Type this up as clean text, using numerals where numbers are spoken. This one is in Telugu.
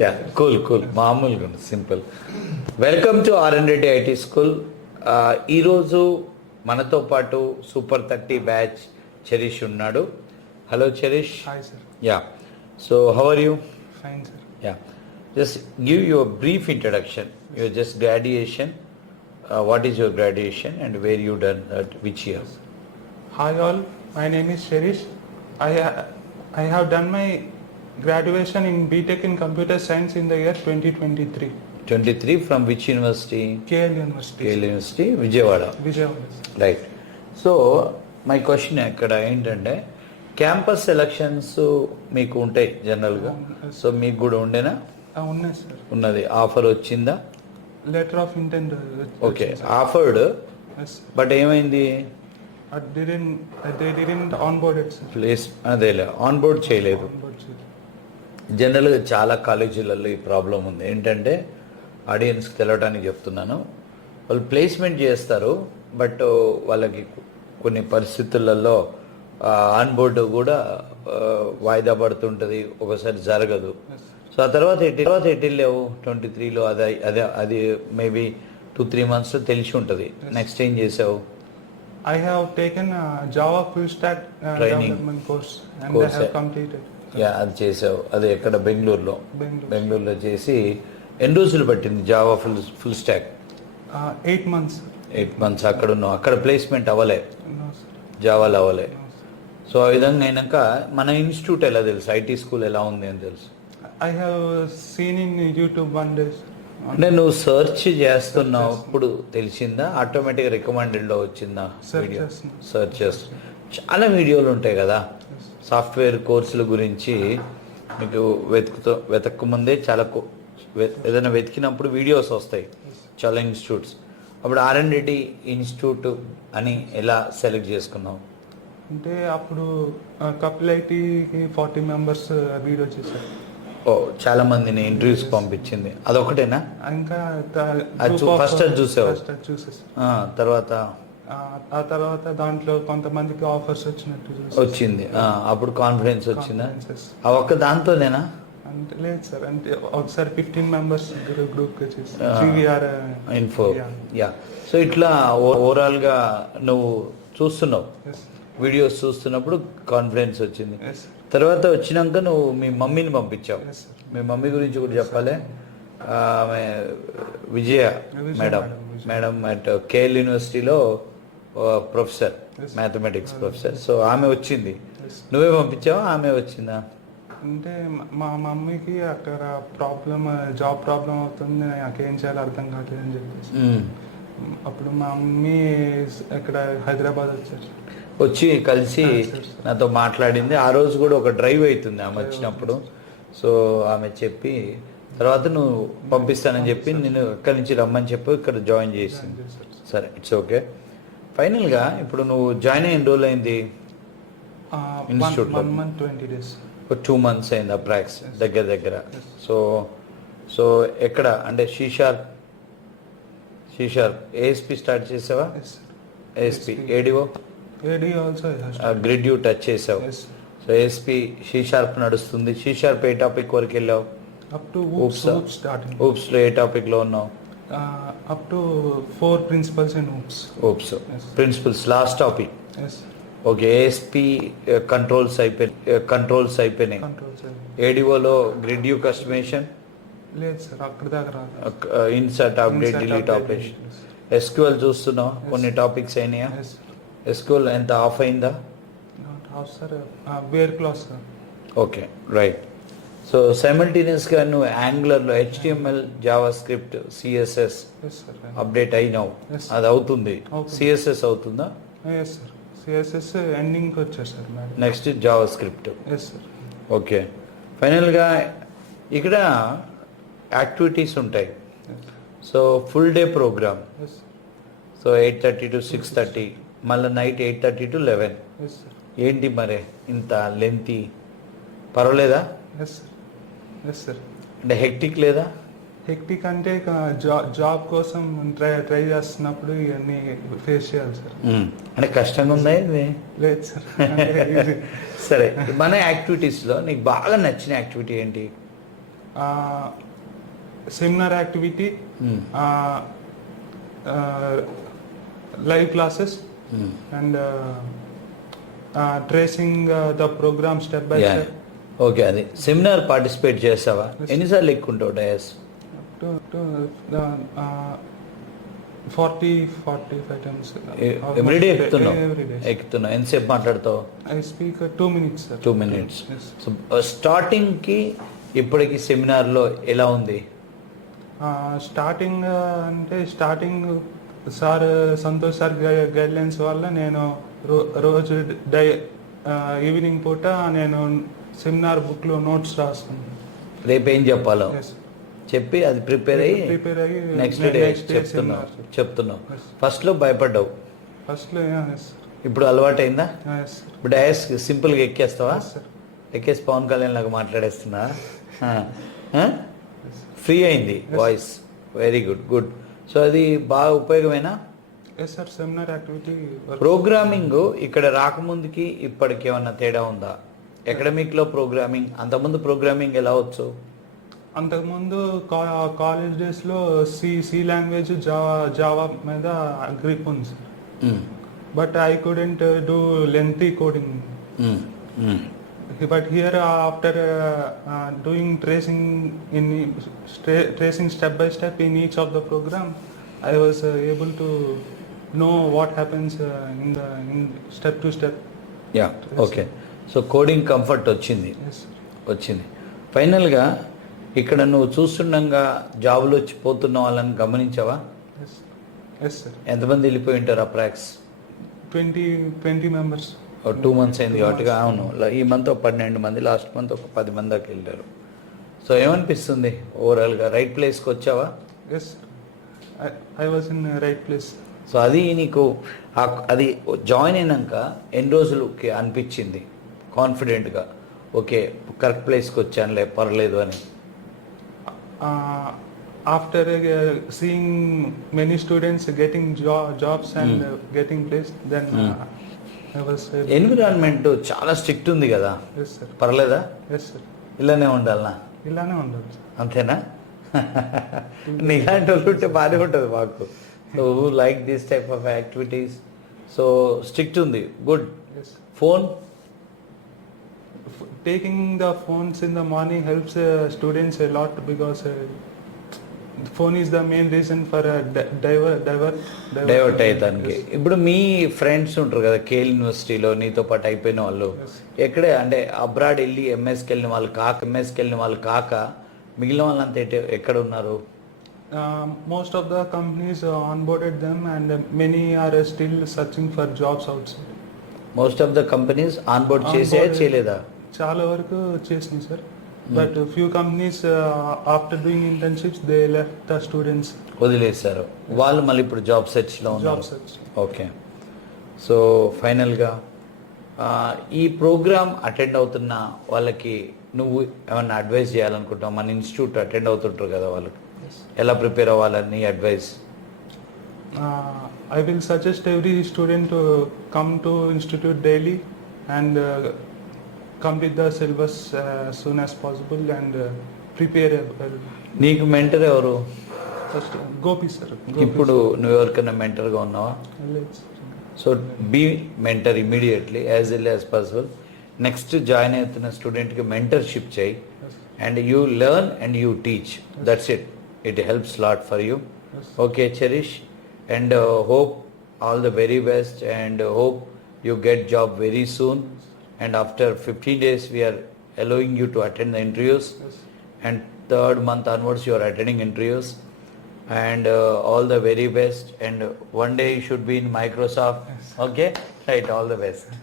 యా కూల్ మామూలుగా simple. Welcome to RN Reddy IT school. ఈరోజు మనతో పాటు సూపర్ 30 బ్యాచ్ చరీష్ ఉన్నాడు. Hello Charish. Hi sir. Yeah, so how are you? Fine sir. Yeah, just give you a brief introduction. Your just graduation. What is your graduation and where you done at which year? Hi all, my name is Sherish. I have done my graduation in BTech in Computer Science in the year 2023. 23 from which university? KL University. KL University, Vijayawada. Vijayawada. Right. So my question ఇక్కడ ఏంటంటే, క్యాంపస్ సెలక్షన్స్ మీకు ఉంటాయి జనరల్గా. సో మీకు కూడా ఉండేనా? ఉన్నాయి సార్. ఉన్నది. ఆఫర్ వచ్చిందా? Letter of intent. Okay, offered. But ఏమైంది? They didn't onboard it, sir. Place అదేలే, ఆన్బోర్డ్ చేయలేదు. జనరల్గా చాలా కాలేజీలలో ఈ ప్రాబ్లం ఉంది. ఏంటంటే ఆడియన్స్కి తెలవడానికి చెప్తున్నాను, వాళ్ళు ప్లేస్మెంట్ చేస్తారు, బట్ వాళ్ళకి కొన్ని పరిస్థితులలో ఆన్బోర్డ్ కూడా వాయిదా పడుతుంటుంది, ఒకసారి జరగదు. సో ఆ తర్వాత ఎటు లేవు 23లో. అది మేబీ 2-3 months తెలిసి ఉంటుంది. నెక్స్ట్ ఏం చేసావు? I have taken Java full stack Training development course and course. I have completed. Yeah, అది చేసావు. అది ఎక్కడ? బెంగళూరులో. Bangalore. బెంగళూరులో చేసి ఎన్ని రోజులు పట్టింది Java full stock? 8 months. 8 months అక్కడ ఉన్నావు. అక్కడ ప్లేస్మెంట్ అవ్వలే, No, sir. జావాలో అవ్వలే. No, sir. సో ఆ విధంగా అయినాక మన ఇన్స్టిట్యూట్ ఎలా తెలుసు, ఐటీ స్కూల్ ఎలా ఉంది అని తెలుసు? I have seen in YouTube one day, sir. అంటే నువ్వు సెర్చ్ చేస్తున్నప్పుడు తెలిసిందా, ఆటోమేటిక్గా రికమెండెడ్లో వచ్చిందా? Search వీడియో చేస్తున్నా. సెర్చ్ చేస్తు చాలా వీడియోలు ఉంటాయి కదా సాఫ్ట్వేర్ కోర్సుల గురించి. మీకు వెతక ముందే చాలా ఏదైనా వెతికినప్పుడు వీడియోస్ వస్తాయి, చాలా ఇన్స్టిట్యూట్స్. అప్పుడు ఆర్ఎన్రెడ్డి ఇన్స్టిట్యూట్ అని ఎలా సెలెక్ట్ చేసుకున్నావు? అంటే అప్పుడు కపుల్ ఐటీకి 40 members వీడియో చేశారు. ఓ, చాలా మందిని ఇంటర్వ్యూస్ పంపించింది. అదొకటేనా? ఇంకా ఫస్ట్ అది చూసావు? చూసేసాను. తర్వాత ఆ తర్వాత దాంట్లో కొంతమందికి ఆఫర్స్ వచ్చినట్టు వచ్చింది. అప్పుడు కాన్ఫిడెన్స్ వచ్చిందా? Conferences. ఆ ఒక్క దాంతోనేనా? అంటే లేదు సార్, అంటే ఒకసారి 15 members గ్రూప్ చేసి GVR ఇన్ఫో. యా, సో ఇట్లా ఓవరాల్గా నువ్వు చూస్తున్నావు, వీడియోస్ చూస్తున్నప్పుడు కాన్ఫిడెన్స్ వచ్చింది. తర్వాత వచ్చినాక నువ్వు మీ మమ్మీని పంపించావు. మీ మమ్మీ గురించి కూడా చెప్పాలి. ఆమె విజయ మేడం అట్ కేఎల్ యూనివర్సిటీలో ప్రొఫెసర్, మ్యాథమెటిక్స్ ప్రొఫెసర్. సో ఆమె వచ్చింది, నువ్వే పంపించావా, ఆమె వచ్చిందా? అంటే మా మమ్మీకి అక్కడ జాబ్ ప్రాబ్లం అవుతుంది, నాకేం చేయాలో అర్థం కావట్లేదు అని చెప్పేసి అప్పుడు మా మమ్మీ ఇక్కడ హైదరాబాద్ వచ్చి కలిసి నాతో మాట్లాడింది. ఆ రోజు కూడా ఒక డ్రైవ్ అవుతుంది ఆమె వచ్చినప్పుడు. సో ఆమె చెప్పి తర్వాత నువ్వు పంపిస్తానని చెప్పి నేను ఇక్కడి నుంచి రమ్మని చెప్పి ఇక్కడ జాయిన్ చేసింది. సరే, ఇట్స్ ఓకే. ఫైనల్గా ఇప్పుడు నువ్వు జాయిన్ అయిన రోజులు అయింది ఇన్స్టిట్యూట్లో? 1 month 20 days. 2 months అయింది అప్రాక్స్ దగ్గర. సో ఎక్కడ అంటే షార్ప్ ఏఎస్పి స్టార్ట్ చేసావా? ASP ADO also grid you touch చేసావు. సో ఏఎస్పి షార్ప్ నడుస్తుంది. షార్ప్ ఏ టాపిక్ వరకు వెళ్ళావు? up to oops starting. oops లో ఏ టాపిక్ లో ఉన్నావు? up to 4 principles in oops. Principles last topic. Yes. Okay, ASP controls అయిపోయినాయి. ఏడిఓలో గ్రిడ్ యూ కస్టమైజేషన్ లేదు సార్, అక్కడ దాకా insert update delete operation. SQL చూస్తున్నావు, కొన్ని టాపిక్స్ అయినాయా? ఎస్క్యూఎల్ ఎంత ఆఫ్ అయిందా? Where clause sir. Okay, right. So సైమల్టేనియస్గా నువ్వు యాంగులర్లో HTML, JavaScript, CSS update అయినావు. అది అవుతుంది. CSS అవుతుందా? ఎస్ సార్, CSS ఎండింగ్కి వచ్చారు sir. Next JavaScript. Yes sir. Okay, ఫైనల్గా ఇక్కడ యాక్టివిటీస్ ఉంటాయి. So full day program. So 8:30 to 6:30, మళ్ళీ నైట్ 8:30 to 11. ఏంటి మరి ఇంత లెంతీ? పర్వాలేదా? Yes sir. అంటే హెక్టిక్ లేదా? హెక్టిక్ అంటే జాబ్ కోసం ట్రై చేస్తున్నప్పుడు ఇవన్నీ ఫేస్ చేయాలి సార్. అంటే కష్టంగా ఉందా ఇది? లేదు సార్. సరే, మన యాక్టివిటీస్లో నీకు బాగా నచ్చిన యాక్టివిటీ ఏంటి? seminar activity, Hmm. live classes, and tracing the program step by yeah step. Okay, అది సెమినార్ పార్టిసిపేట్ చేసావా? ఎన్నిసార్లు ఎక్కుంటావు dais? To 40-45 times. Everyday Every ఎక్కుతున్నావు? day. ఎక్కుతున్నావు. ఎంతసేపు మాట్లాడతావు? I speak 2 minutes, sir. 2 minutes. Yes. So స్టార్టింగ్కి ఇప్పటికి సెమినార్లో ఎలా ఉంది? స్టార్టింగ్ అంటే starting sir Santosh sir guidelines వల్ల నేను రోజు ఈవినింగ్ పూట నేను సెమినార్ బుక్లో నోట్స్ రాస్తాను. రేపు ఏం చెప్పాలో Yes. చెప్పి అది ప్రిపేర్ అయ్యి నెక్స్ట్ డే చెప్తున్నావు. Yes. ఫస్ట్లో భయపడ్డావు, ఫస్ట్లో ఇప్పుడు అలవాటైందా? ఇప్పుడు డయాస్ సింపుల్గా ఎక్కేస్తావా? సార్ ఎక్కేసి పవన్ కళ్యాణ్ లాగా మాట్లాడేస్తున్నా? ఫ్రీ అయింది voice. Very good, good. So అది బాగా ఉపయోగమేనా? Yes sir. Seminar activity programming ఇక్కడ రాకముందుకి ఇప్పటికి ఏమన్నా తేడా ఉందా? అకాడమిక్లో ప్రోగ్రామింగ్, అంతకుముందు ప్రోగ్రామింగ్ ఎలా వచ్చు? అంతకుముందు కాలేజ్ డేస్లో సి లాంగ్వేజ్ జావా మీద గ్రిప్ ఉంది sir. But I couldn't do lengthy coding. But here after doing tracing step by step in each of the program, I was able to know what happens in step to step. Yeah, okay. So coding comfort వచ్చింది. Yes. వచ్చింది. ఫైనల్గా ఇక్కడ నువ్వు చూస్తుండగా జాబులు వచ్చి పోతున్న వాళ్ళని గమనించావా? Yes. Yes, sir. ఎంతమంది వెళ్ళిపోయి ఉంటారు అప్రాక్స్? 20 members. 2 months అయింది కాబట్టిగా. అవును, ఈ మంత్ 12 మంది, లాస్ట్ మంత్ 10 మంది దాకా వెళ్ళారు. సో ఏమనిపిస్తుంది ఓవరాల్గా? రైట్ ప్లేస్కి వచ్చావా? Yes, sir. I was in the right place. So అది నీకు అది జాయిన్ అయినాక ఎన్ని రోజులకి అనిపించింది కాన్ఫిడెంట్గా, ఓకే కరెక్ట్ ప్లేస్కి వచ్చానులే పర్లేదు అని? After seeing many students getting jobs and getting placed, then I was environment చాలా స్ట్రిక్ట్ ఉంది కదా, yes, sir. పర్లేదా? Yes, sir. ఇలానే ఉండాలనా? ఇలానే ఉండాలి సార్. అంతేనా? నీలాంటి వాళ్ళు ఉంటే బాగానే ఉంటుంది మాకు. So like this type of activities. So strict ఉంది, good. Yes. Phone Taking the phones in the morning helps students a lot because phone is the main reason for divert అయ్యేదానికి. ఇప్పుడు మీ ఫ్రెండ్స్ ఉంటారు కదా కేల్ యూనివర్సిటీలో నీతో పాటు అయిపోయిన వాళ్ళు, Yes. ఎక్కడే అంటే అబ్రాడ్ వెళ్ళి ఎంఎస్కి వెళ్ళిన వాళ్ళు కాక మిగిలిన వాళ్ళంతా ఎక్కడ ఉన్నారు? most of the companies onboarded them and many are still searching for jobs outside. Most of the companies onboard చేసే Onboarded. చేయలేదా? చాలా వరకు చేసినాయి sir. But few companies after doing internships they left the students. వదిలేశారు. వాళ్ళు మళ్ళీ ఇప్పుడు జాబ్ సెర్చ్లో జాబ్ ఉన్నారు. సెర్చ్. ఓకే. సో ఫైనల్గా ఈ ప్రోగ్రామ్ అటెండ్ అవుతున్న వాళ్ళకి నువ్వు ఏమన్నా అడ్వైస్ చేయాలనుకుంటావు? మన ఇన్స్టిట్యూట్ అటెండ్ అవుతుంటారు కదా, వాళ్ళకి ఎలా ప్రిపేర్ అవ్వాలని advice? I will suggest every student to come to institute daily and complete the syllabus as soon as possible and prepare well. నీకు మెంటర్ ఎవరు? First, Gopi sir. ఇప్పుడు నువ్వు ఎవరికైనా మెంటర్గా ఉన్నావా? So be mentor immediately as early as possible. Next join అవుతున్న స్టూడెంట్కి మెంటర్షిప్ చేయి and you learn and you teach. That's it. It helps lot for you. Okay Charish, and hope all the very best and hope you get job very soon, and after 15 days we are allowing you to attend the interviews. Yes. And 3rd month onwards you are attending interviews, and all the very best, and one day you should be in Microsoft. Yes. Okay, right, all the best.